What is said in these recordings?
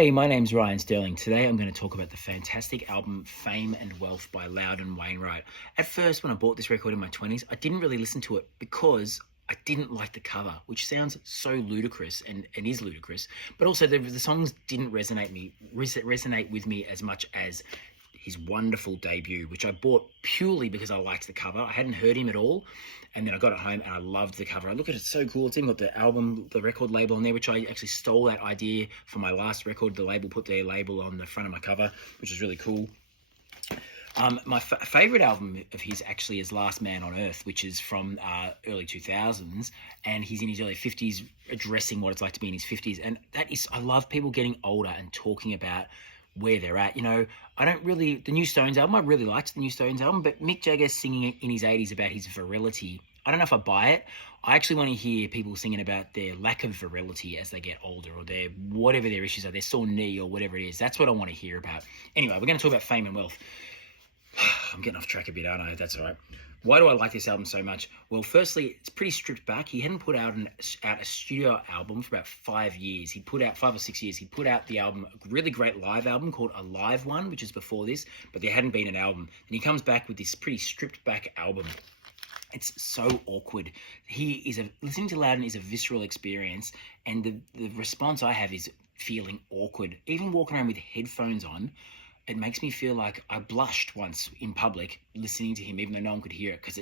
Hey, my name's Ryan Sterling. Today I'm going to talk about the fantastic album Fame and Wealth by Loudon Wainwright. At first, when I bought this record in my 20s, I didn't really listen to it because I didn't like the cover, which sounds so ludicrous and is ludicrous, but also the songs didn't resonate with me as much as his wonderful debut, which I bought purely because I liked the cover. I hadn't heard him at all, and then I got it home and I loved the cover. I look at it, it's so cool. It's even got the record label on there, which I actually stole that idea from my last record. The label put their label on the front of my cover, which is really cool. My favorite album of his actually is Last Man on Earth, which is from early 2000s, and he's in his early 50s addressing what it's like to be in his 50s. And I love people getting older and talking about where they're at. The New Stones album, I really liked the New Stones album, but Mick Jagger singing in his 80s about his virility, I don't know if I buy it. I actually want to hear people singing about their lack of virility as they get older, or whatever their issues are, their sore knee or whatever it is. That's what I want to hear about. Anyway, we're going to talk about Fame and Wealth. I'm getting off track a bit, aren't I? That's all right. Why do I like this album so much? Well, firstly, it's pretty stripped back. He hadn't put out a studio album for about 5 years. He put out 5 or 6 years. He put out the album, a really great live album called A Live One, which is before this, but there hadn't been an album. And he comes back with this pretty stripped back album. It's so awkward. Listening to Loudon is a visceral experience, and the response I have is feeling awkward. Even walking around with headphones on, it makes me feel like I blushed once in public listening to him, even though no one could hear it, because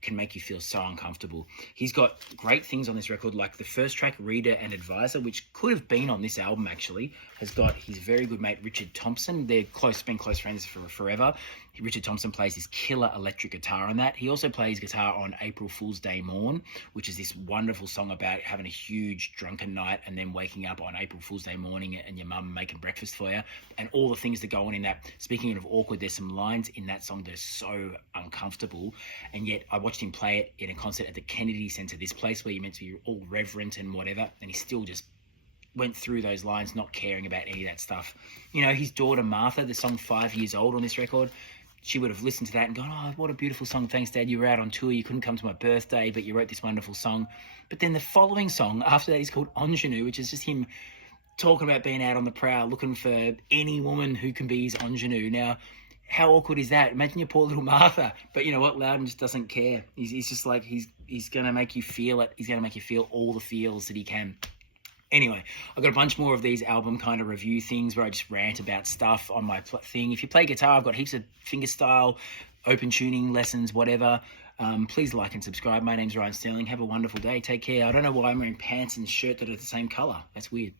can make you feel so uncomfortable. He's got great things on this record, like the first track, Reader and Advisor, which could have been on this album actually, has got his very good mate Richard Thompson. They've been close friends for forever. Richard Thompson plays his killer electric guitar on that. He also plays guitar on April Fool's Day Morn, which is this wonderful song about having a huge drunken night and then waking up on April Fool's Day morning and your mum making breakfast for you, and all the things that go on in that. Speaking of awkward, there's some lines in that song that are so uncomfortable, and yet I watched him play it in a concert at the Kennedy Center, this place where you're meant to be all reverent and whatever, and he still just went through those lines not caring about any of that stuff. His daughter Martha, the song 5 years old on this record, she would have listened to that and gone, "Oh, what a beautiful song. Thanks, Dad. You were out on tour. You couldn't come to my birthday, but you wrote this wonderful song." But then the following song after that is called Ingenue, which is just him talking about being out on the prowl, looking for any woman who can be his ingenue. Now, how awkward is that? Imagine your poor little Martha. But you know what? Loudon just doesn't care. He's just like, he's going to make you feel it. He's going to make you feel all the feels that he can. Anyway, I've got a bunch more of these album kind of review things where I just rant about stuff on my thing. If you play guitar, I've got heaps of fingerstyle, open tuning lessons, whatever. Please like and subscribe. My name's Ryan Sterling. Have a wonderful day. Take care. I don't know why I'm wearing pants and a shirt that are the same color. That's weird.